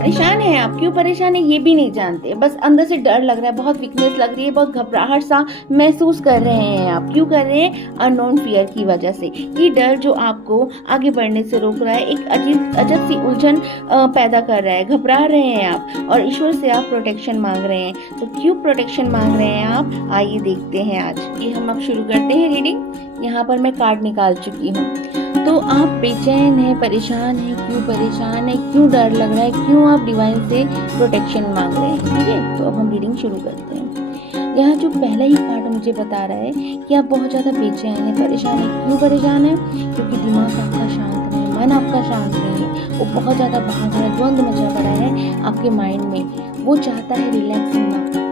परेशान हैं आप, क्यों परेशान है ये भी नहीं जानते, बस अंदर से डर लग रहा है, बहुत वीकनेस लग रही है, बहुत घबराहट सा महसूस कर रहे हैं आप। क्यों कर रहे हैं? अननोन फियर की वजह से। ये डर जो आपको आगे बढ़ने से रोक रहा है, एक अजीब अजब सी उलझन पैदा कर रहा है, घबरा रहे हैं आप और ईश्वर से आप प्रोटेक्शन मांग रहे हैं। तो क्यों प्रोटेक्शन मांग रहे हैं आप, आइए देखते हैं आज। ये हम अब शुरू करते हैं रीडिंग। यहाँ पर मैं कार्ड निकाल चुकी हूँ। तो आप बेचैन हैं, परेशान हैं, क्यों परेशान है, क्यों डर लग रहा है, क्यों आप डिवाइन से प्रोटेक्शन मांग रहे हैं। ठीक है, तो अब हम रीडिंग शुरू करते हैं। यहाँ जो पहला ही कार्ड मुझे बता रहा है कि आप बहुत ज़्यादा बेचैन हैं, परेशान हैं। क्यों परेशान है? क्योंकि दिमाग आपका शांत नहीं है, मन आपका शांत नहीं है, वो बहुत ज़्यादा भाग रहा है, द्वंद्व मचा पड़ा है आपके माइंड में। वो चाहता है रिलैक्स होना,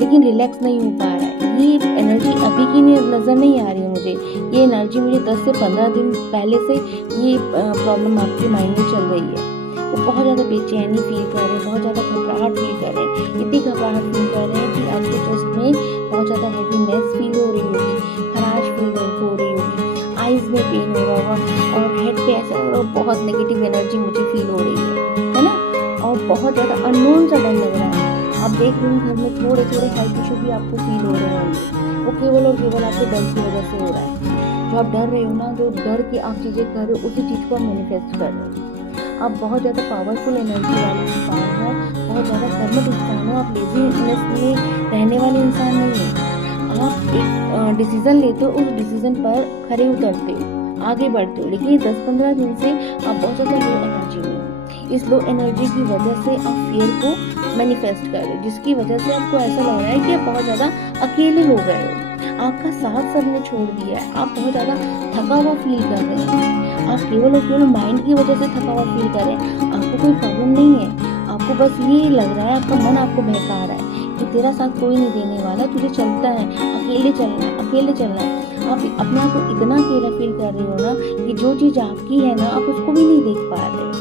लेकिन रिलैक्स नहीं हो पा रहा है। ये एनर्जी अभी की नज़र नहीं आ रही है मुझे, ये एनर्जी मुझे 10 से 15 दिन पहले से ये प्रॉब्लम आपके माइंड में चल रही है। वो बहुत ज़्यादा बेचैनी फील कर रहे हैं, बहुत ज़्यादा घबराहट फील कर रहे हैं, इतनी घबराहट फील कर रहे हैं कि आपके चेस्ट में बहुत ज़्यादा हैवीनेस फील हो रही होगी, खराश फील हो रही होगी, आइज़ में पेन हो रहा होगा और हेड पे ऐसा हो रहा होगा, बहुत नेगेटिव एनर्जी मुझे फील हो रही है ना। और बहुत ज़्यादा अननोन सा डर लग रहा है। आप देख रहे हैं घर में थोड़े थोड़े हेल्थ इशू भी आपको फील हो रहे होंगे, वो केवल और केवल आपके डर की वजह से हो रहा है। जो आप डर रहे हो ना, जो डर की आप चीज़ें कर रहे हो, उसी चीज़ को आप मैनिफेस्ट कर रहे हो। आप बहुत ज़्यादा पावरफुल एनर्जी वाले इंसान हो, बहुत ज़्यादा कर्मठ इंसान हो, आप लेजीनेस में रहने वाले इंसान नहीं हो। आप एक डिसीज़न लेते हो, उस डिसीज़न पर खरे उतरते हो, आगे बढ़ते हो, लेकिन 10-15 दिन से आप बहुत ज़्यादा लो एनर्जी में हो। इस लो एनर्जी की वजह से आप फियर को मैनिफेस्ट कर रहे हो, जिसकी वजह से आपको ऐसा लग रहा है कि आप बहुत ज़्यादा अकेले हो गए हो, आपका साथ सबने छोड़ दिया है, आप बहुत ज़्यादा थका हुआ फील कर रहे हैं। आप केवल और केवल माइंड की वजह से थका हुआ फील कर रहे हैं, आपको कोई प्रॉब्लम नहीं है। आपको बस ये लग रहा है, आपका मन आपको बहका रहा है कि तेरा साथ कोई नहीं देने वाला, तुझे चलता है, अकेले चलना है, अकेले चलना है। आप अपने आप को इतना अकेला फील कर रहे हो ना कि जो चीज़ आपकी है ना, आप उसको भी नहीं देख पा रहे हो,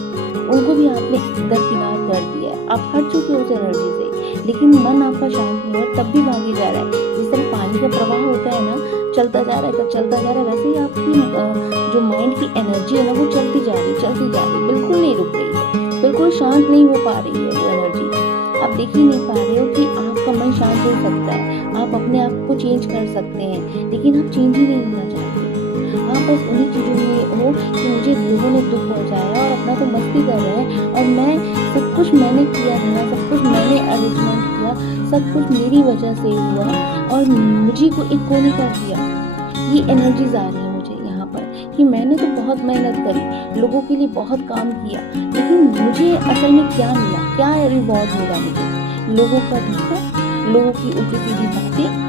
उनको भी आपने दरकिनार कर दिया है। आप हट चुके हो उस एनर्जी से, लेकिन मन आपका शांत नहीं हो, तब भी भागे जा रहा है। जिस तरह पानी का प्रवाह होता है ना, चलता जा रहा है, चलता जा रहा है, वैसे ही आपकी जो माइंड की एनर्जी है ना, वो चलती जा रही, बिल्कुल नहीं रुक रही है, बिल्कुल शांत नहीं हो पा रही है वो एनर्जी। आप देख ही नहीं पा रहे हो कि आपका मन शांत हो सकता है, आप अपने आप को चेंज कर सकते हैं, लेकिन आप चेंज ही नहीं होना चाहते। आप बस उन्हीं चीज़ों में हो कि मुझे लोगों ने दुख पहुंचाया और अपना तो मस्ती कर रहे हैं, और मैं सब कुछ मैंने किया था, सब कुछ मैंने अरेंजमेंट किया, सब कुछ मेरी वजह से हुआ और मुझे को एक कोने कर दिया। ये एनर्जीज आ रही है मुझे यहाँ पर कि मैंने तो बहुत मेहनत करी, लोगों के लिए बहुत काम किया, लेकिन मुझे असल में क्या मिला, क्या रिवॉर्ड मिला मुझे? लोगों का धोखा, लोगों की उल्टी सीधी बातें,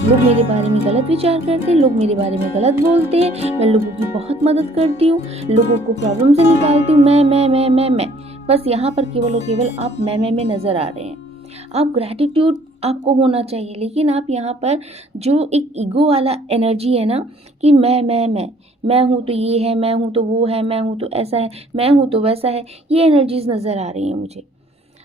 लोग मेरे बारे में गलत विचार करते हैं, लोग मेरे बारे में गलत बोलते हैं, मैं लोगों की बहुत मदद करती हूँ, लोगों को प्रॉब्लम से निकालती हूँ, मैं। बस यहाँ पर केवल और केवल आप मैं में नज़र आ रहे हैं। आप ग्रैटिट्यूड आपको होना चाहिए, लेकिन आप यहाँ पर जो एक ईगो वाला एनर्जी है ना कि मैं हूँ तो ये है, मैं हूँ तो वो है, मैं हूँ तो ऐसा है, मैं हूँ तो वैसा है, ये एनर्जीज नज़र आ रही हैं मुझे।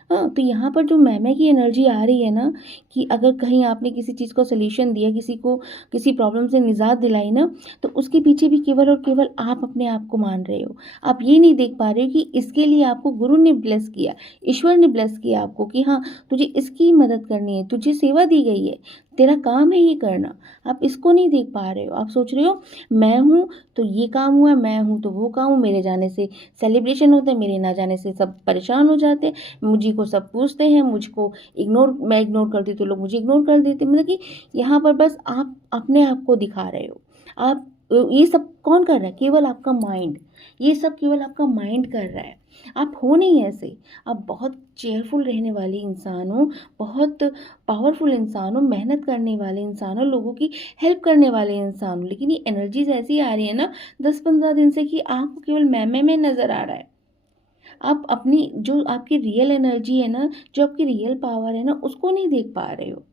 हाँ, तो यहाँ पर जो मैं की एनर्जी आ रही है ना कि अगर कहीं आपने किसी चीज़ को सॉल्यूशन दिया, किसी को किसी प्रॉब्लम से निजात दिलाई ना, तो उसके पीछे भी केवल और केवल आप अपने आप को मान रहे हो। आप ये नहीं देख पा रहे हो कि इसके लिए आपको गुरु ने ब्लेस किया, ईश्वर ने ब्लेस किया आपको कि हाँ, तुझे इसकी मदद करनी है, तुझे सेवा दी गई है, तेरा काम है ये करना। आप इसको नहीं देख पा रहे हो, आप सोच रहे हो मैं हूँ तो ये काम हुआ, मैं हूँ तो वो काम, मेरे जाने से सेलिब्रेशन होता है, मेरे ना जाने से सब परेशान हो जाते हैं, मुझे को सब पूछते हैं, मुझको मैं इग्नोर करती तो लोग मुझे इग्नोर कर देते। मतलब कि यहाँ पर बस आप अपने आप को दिखा रहे हो। आप ये सब कौन कर रहा है? केवल आपका माइंड, ये सब केवल आपका माइंड कर रहा है। आप हो नहीं ऐसे, आप बहुत चेयरफुल रहने वाले इंसान हो, बहुत पावरफुल इंसान हो, मेहनत करने वाले इंसान हो, लोगों की हेल्प करने वाले इंसान हो, लेकिन ये एनर्जीज ऐसी आ रही है ना 10-15 दिन से कि आपको केवल मैं में नज़र आ रहा है। आप अपनी जो आपकी रियल एनर्जी है ना, जो आपकी रियल पावर है ना, उसको नहीं देख पा रहे हो।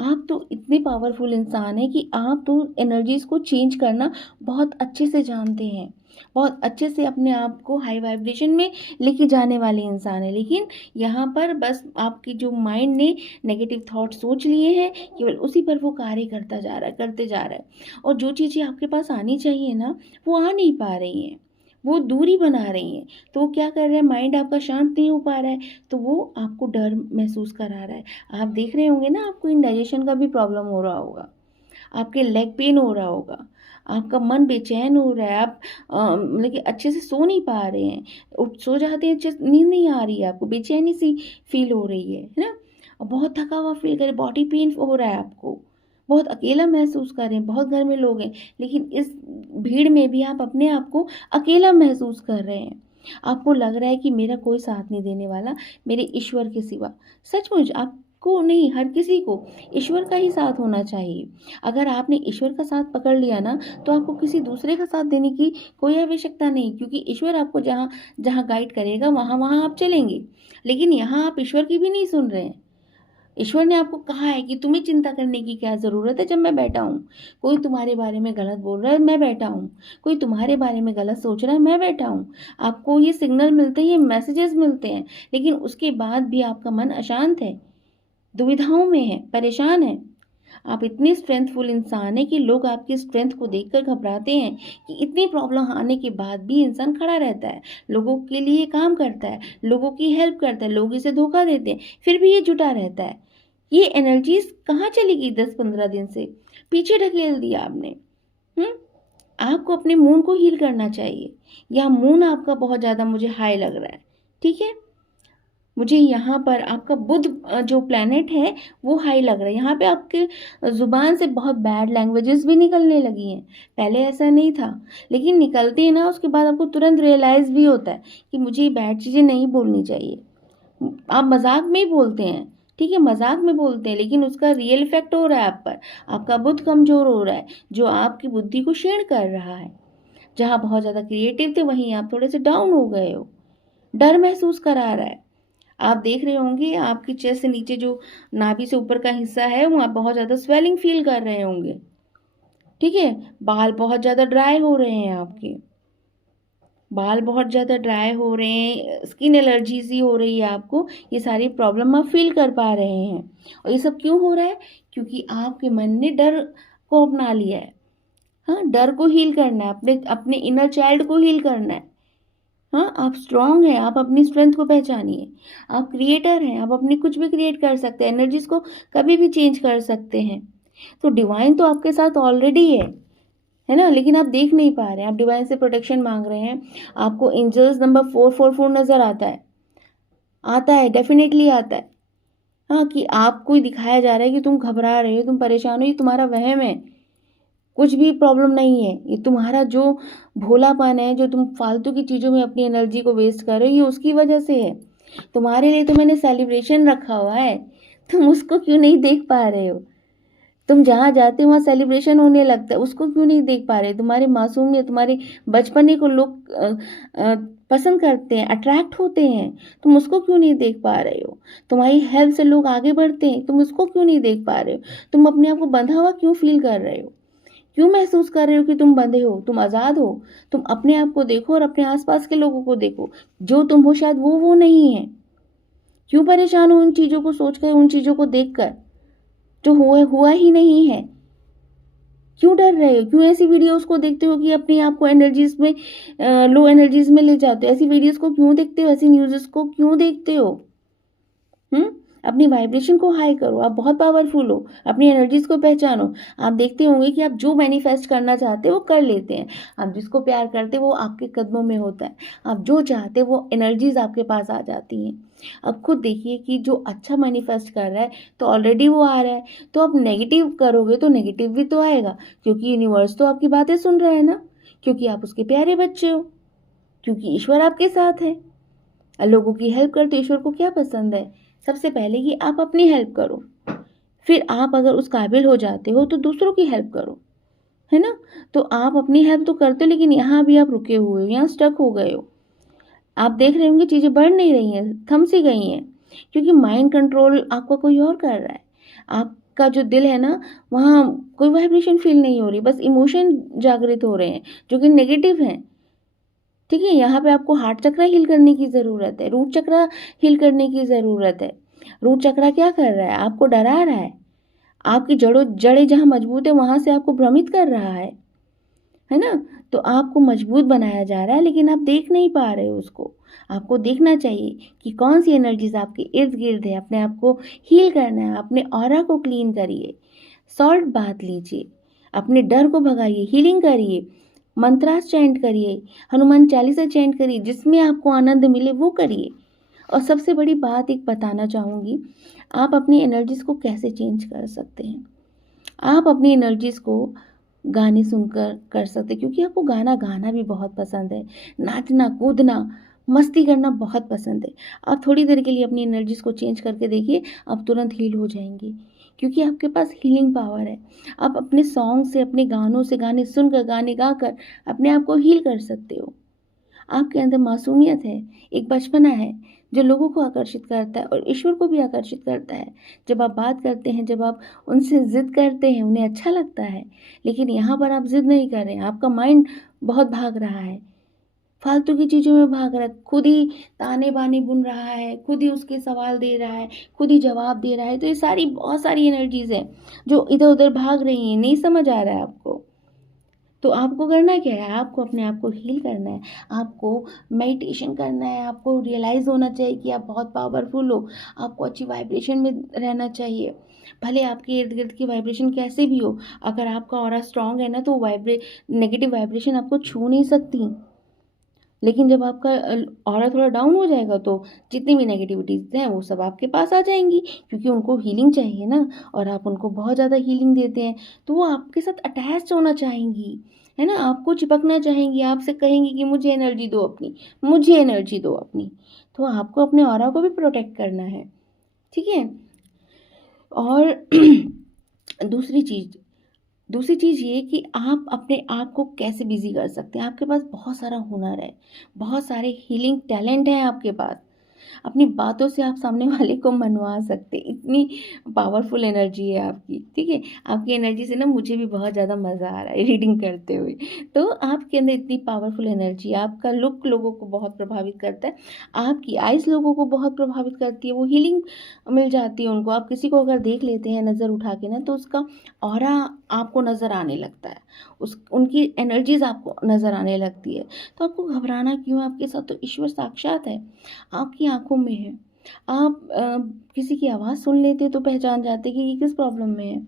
आप तो इतने पावरफुल इंसान हैं कि आप तो एनर्जीज़ को चेंज करना बहुत अच्छे से जानते हैं, बहुत अच्छे से अपने आप को हाई वाइब्रेशन में लेके जाने वाले इंसान हैं, लेकिन यहाँ पर बस आपकी जो माइंड ने नेगेटिव थॉट सोच लिए हैं, केवल उसी पर वो कार्य करता जा रहा है, करते जा रहा है, और जो चीज़ें आपके पास आनी चाहिए ना, वो आ नहीं पा रही हैं। वो दूरी बना रही हैं। तो वो क्या कर रहा है, माइंड आपका शांत नहीं हो पा रहा है, तो वो आपको डर महसूस करा रहा है। आप देख रहे होंगे ना, आपको इंडाइजेशन का भी प्रॉब्लम हो रहा होगा, आपके लेग पेन हो रहा होगा, आपका मन बेचैन हो रहा है, आप मतलब कि अच्छे से सो नहीं पा रहे हैं, सो जाते हैं, अच्छे से नींद नहीं आ रही है, आपको बेचैनी सी फील हो रही है ना, और बहुत थका हुआ फील कर, बॉडी पेन हो रहा है आपको, बहुत अकेला महसूस कर रहे हैं, बहुत घर में लोग हैं, लेकिन इस भीड़ में भी आप अपने आप को अकेला महसूस कर रहे हैं। आपको लग रहा है कि मेरा कोई साथ नहीं देने वाला मेरे ईश्वर के सिवा। सचमुच आपको नहीं, हर किसी को ईश्वर का ही साथ होना चाहिए। अगर आपने ईश्वर का साथ पकड़ लिया ना, तो आपको किसी दूसरे का साथ देने की कोई आवश्यकता नहीं, क्योंकि ईश्वर आपको जहाँ जहाँ गाइड करेगा वहाँ वहाँ आप चलेंगे। लेकिन यहाँ आप ईश्वर की भी नहीं सुन रहे हैं। ईश्वर ने आपको कहा है कि तुम्हें चिंता करने की क्या ज़रूरत है जब मैं बैठा हूँ। कोई तुम्हारे बारे में गलत बोल रहा है, मैं बैठा हूँ। कोई तुम्हारे बारे में गलत सोच रहा है, मैं बैठा हूँ। आपको ये सिग्नल मिलते हैं, ये मैसेजेस मिलते हैं, लेकिन उसके बाद भी आपका मन अशांत है, दुविधाओं में है, परेशान है। आप इतने स्ट्रेंथफुल इंसान हैं कि लोग आपकी स्ट्रेंथ को देखकर घबराते हैं कि इतनी प्रॉब्लम आने के बाद भी इंसान खड़ा रहता है, लोगों के लिए काम करता है, लोगों की हेल्प करता है, लोग इसे धोखा देते हैं, फिर भी ये जुटा रहता है। ये एनर्जीज कहाँ चली गई 10-15 दिन से? पीछे ढकेल दिया आपने। हुँ? आपको अपने मून को हील करना चाहिए। या मून आपका बहुत ज़्यादा मुझे हाई लग रहा है, ठीक है? मुझे यहाँ पर आपका बुध जो प्लैनेट है वो हाई लग रहा है। यहाँ पे आपके ज़ुबान से बहुत बैड लैंग्वेजेस भी निकलने लगी हैं। पहले ऐसा नहीं था, लेकिन निकलती है ना, उसके बाद आपको तुरंत रियलाइज़ भी होता है कि मुझे ये बैड चीज़ें नहीं बोलनी चाहिए। आप मजाक में ही बोलते हैं, ठीक है, मजाक में बोलते हैं, लेकिन उसका रियल इफेक्ट हो रहा है आप पर। आपका बुद्ध कमजोर हो रहा है, जो आपकी बुद्धि को क्षीण कर रहा है। जहाँ बहुत ज़्यादा क्रिएटिव थे, वहीं आप थोड़े से डाउन हो गए हो। डर महसूस करा रहा है। आप देख रहे होंगे आपकी चेस्ट से नीचे जो नाभि से ऊपर का हिस्सा है, वहाँ बहुत ज़्यादा स्वेलिंग फील कर रहे होंगे, ठीक है। बाल बहुत ज़्यादा ड्राई हो रहे हैं आपके, बाल बहुत ज़्यादा ड्राई हो रहे हैं, स्किन एलर्जी सी हो रही है आपको, ये सारी प्रॉब्लम आप फील कर पा रहे हैं। और ये सब क्यों हो रहा है? क्योंकि आपके मन ने डर को अपना लिया है। हाँ, डर को हील करना है, अपने अपने इनर चाइल्ड को हील करना है। हाँ, आप स्ट्रांग हैं, आप अपनी स्ट्रेंथ को पहचानिए। आप क्रिएटर हैं, आप अपनी कुछ भी क्रिएट कर सकते हैं, एनर्जीज को कभी भी चेंज कर सकते हैं। तो डिवाइन तो आपके साथ ऑलरेडी है ना, लेकिन आप देख नहीं पा रहे हैं। आप डिवाइन से प्रोटेक्शन मांग रहे हैं। आपको एंजल्स नंबर 444 नज़र आता है, डेफिनेटली आता है। हाँ, कि आपको ही दिखाया जा रहा है कि तुम घबरा रहे हो, तुम परेशान हो, ये तुम्हारा वहम है, कुछ भी प्रॉब्लम नहीं है। ये तुम्हारा जो भोलापन है, जो तुम फालतू की चीज़ों में अपनी एनर्जी को वेस्ट कर रहे हो, ये उसकी वजह से है। तुम्हारे लिए तो मैंने सेलिब्रेशन रखा हुआ है, तुम उसको क्यों नहीं देख पा रहे हो? तुम जहाँ जाते हो वहाँ सेलिब्रेशन होने लगता है, उसको क्यों नहीं देख पा रहे? तुम्हारी मासूमियत, तुम्हारे बचपने को लोग पसंद करते हैं, अट्रैक्ट होते हैं, तुम उसको क्यों नहीं देख पा रहे हो? तुम्हारी हेल्प से लोग आगे बढ़ते हैं, तुम उसको क्यों नहीं देख पा रहे हो? तुम अपने आप को बंधा हुआ क्यों फील कर रहे हो? क्यों महसूस कर रहे हो कि तुम बंधे हो? तुम आज़ाद हो। तुम अपने आप को देखो और अपने आसपास के लोगों को देखो। जो तुम हो शायद वो नहीं है। क्यों परेशान हो उन चीज़ों को सोचकर, उन चीज़ों को देखकर जो हुआ ही नहीं है? क्यों डर रहे हो? क्यों ऐसी वीडियोस को देखते हो कि अपने आप को एनर्जीज में लो एनर्जीज में ले जाते हो? ऐसी वीडियोस को क्यों देखते हो? ऐसी न्यूज़ेस को क्यों देखते हो? अपनी वाइब्रेशन को हाई करो। आप बहुत पावरफुल हो, अपनी एनर्जीज को पहचानो। आप देखते होंगे कि आप जो मैनिफेस्ट करना चाहते हो वो कर लेते हैं। आप जिसको प्यार करते हो वो आपके कदमों में होता है। आप जो चाहते हो वो एनर्जीज आपके पास आ जाती हैं। अब खुद देखिए कि जो अच्छा मैनिफेस्ट कर रहा है तो ऑलरेडी वो आ रहा है। तो आप नेगेटिव करोगे तो नेगेटिव भी तो आएगा, क्योंकि यूनिवर्स तो आपकी बातें सुन रहा है ना, क्योंकि आप उसके प्यारे बच्चे हो, क्योंकि ईश्वर आपके साथ है। लोगों की हेल्प करते ईश्वर को क्या पसंद है? सबसे पहले कि आप अपनी हेल्प करो, फिर आप अगर उस काबिल हो जाते हो तो दूसरों की हेल्प करो, है ना। तो आप अपनी हेल्प तो करते हो, लेकिन यहाँ भी आप रुके हुए हो, यहाँ स्टक हो गए हो। आप देख रहे होंगे चीज़ें बढ़ नहीं रही हैं, थम सी गई हैं, क्योंकि माइंड कंट्रोल आपका कोई और कर रहा है। आपका जो दिल है ना, वहाँ कोई वाइब्रेशन फील नहीं हो रही, बस इमोशन जागृत हो रहे हैं जो कि नेगेटिव हैं। ठीक है, यहाँ पे आपको हार्ट चक्रा हील करने की ज़रूरत है, रूट चक्रा हील करने की ज़रूरत है। रूट चक्रा क्या कर रहा है? आपको डरा रहा है। आपकी जड़ें जहाँ मजबूत है वहाँ से आपको भ्रमित कर रहा है। है ना? तो आपको मजबूत बनाया जा रहा है, लेकिन आप देख नहीं पा रहे हो उसको। आपको देखना चाहिए कि कौन-सी एनर्जीज़ आपके इर्द-गिर्द है, अपने आप को हील करना है, अपने ऑरा को क्लीन करिए, सॉल्ट बाथ लीजिए, अपने डर को भगाइए, हीलिंग करिए, मंत्रास चैंट करिए, हनुमान चालीसा चैंट करिए, जिसमें आपको आनंद मिले वो करिए। और सबसे बड़ी बात एक बताना चाहूँगी, आप अपनी एनर्जीज़ को कैसे चेंज कर सकते हैं। आप अपनी एनर्जीज़ को गाने सुनकर कर सकते हैं, क्योंकि आपको गाना गाना भी बहुत पसंद है, नाचना, कूदना, मस्ती करना बहुत पसंद है। आप थोड़ी देर के लिए अपनी एनर्जीज़ को चेंज करके देखिए, आप तुरंत हील हो जाएँगे, क्योंकि आपके पास हीलिंग पावर है। आप अपने सॉन्ग से, अपने गानों से, गाने सुनकर, गाने गाकर अपने आप को हील कर सकते हो। आपके अंदर मासूमियत है, एक बचपना है, जो लोगों को आकर्षित करता है और ईश्वर को भी आकर्षित करता है। जब आप बात करते हैं, जब आप उनसे ज़िद करते हैं, उन्हें अच्छा लगता है। लेकिन यहाँ पर आप ज़िद नहीं कर रहे हैं, आपका माइंड बहुत भाग रहा है, फालतू की चीज़ों में भाग रहा है, खुद ही ताने-बाने बुन रहा है, खुद ही उसके सवाल दे रहा है, खुद ही जवाब दे रहा है। तो ये सारी बहुत सारी एनर्जीज़ हैं, जो इधर-उधर भाग रही हैं, नहीं समझ आ रहा है आपको। तो आपको करना क्या है? आपको अपने आप को हील करना है, आपको मेडिटेशन करना है, आपको रियलाइज़ होना चाहिए कि आप बहुत पावरफुल हो, आपको अच्छी वाइब्रेशन में रहना चाहिए। भले आपके इर्द-गिर्द की वाइब्रेशन कैसे भी हो, अगर आपका ऑरा स्ट्रॉन्ग है ना, तो नेगेटिव वाइब्रेशन आपको छू नहीं सकती। लेकिन जब आपका ऑरा थोड़ा डाउन हो जाएगा, तो जितनी भी नेगेटिविटीज़ हैं वो सब आपके पास आ जाएँगी, क्योंकि उनको हीलिंग चाहिए ना, और आप उनको बहुत ज़्यादा हीलिंग देते हैं, तो वो आपके साथ अटैच होना चाहेंगी, है ना? आपको चिपकना चाहेंगी, आपसे कहेंगी कि मुझे एनर्जी दो अपनी, मुझे एनर्जी दो अपनी। तो आपको अपने ऑरा को भी प्रोटेक्ट करना है, ठीक है? और दूसरी चीज़ दूसरी चीज़ ये कि आप अपने आप को कैसे बिज़ी कर सकते हैं। आपके पास बहुत सारा हुनर है, बहुत सारे हीलिंग टैलेंट हैं आपके पास। अपनी बातों से आप सामने वाले को मनवा सकते हैं, इतनी पावरफुल एनर्जी है आपकी, ठीक है? आपकी एनर्जी से ना मुझे भी बहुत ज़्यादा मज़ा आ रहा है रीडिंग करते हुए। तो आपके अंदर इतनी पावरफुल एनर्जी है, आपका लुक लोगों को बहुत प्रभावित करता है, आपकी आइज़ लोगों को बहुत प्रभावित करती है, वो हीलिंग मिल जाती है उनको। आप किसी को अगर देख लेते हैं नज़र उठा के ना, तो उसका ऑरा आपको नज़र आने लगता है, उनकी एनर्जीज़ आपको नज़र आने लगती है। तो आपको घबराना क्यों है? आपके साथ तो ईश्वर साक्षात है, आपकी आँखों में है। आप किसी की आवाज़ सुन लेते तो पहचान जाते कि ये किस प्रॉब्लम में है।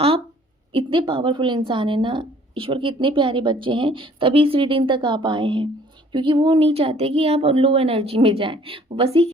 आप इतने पावरफुल इंसान हैं ना, ईश्वर के इतने प्यारे बच्चे हैं, तभी इस रीडिंग तक आप आए हैं, क्योंकि वो नहीं चाहते कि आप लो एनर्जी में जाएँ। बस ही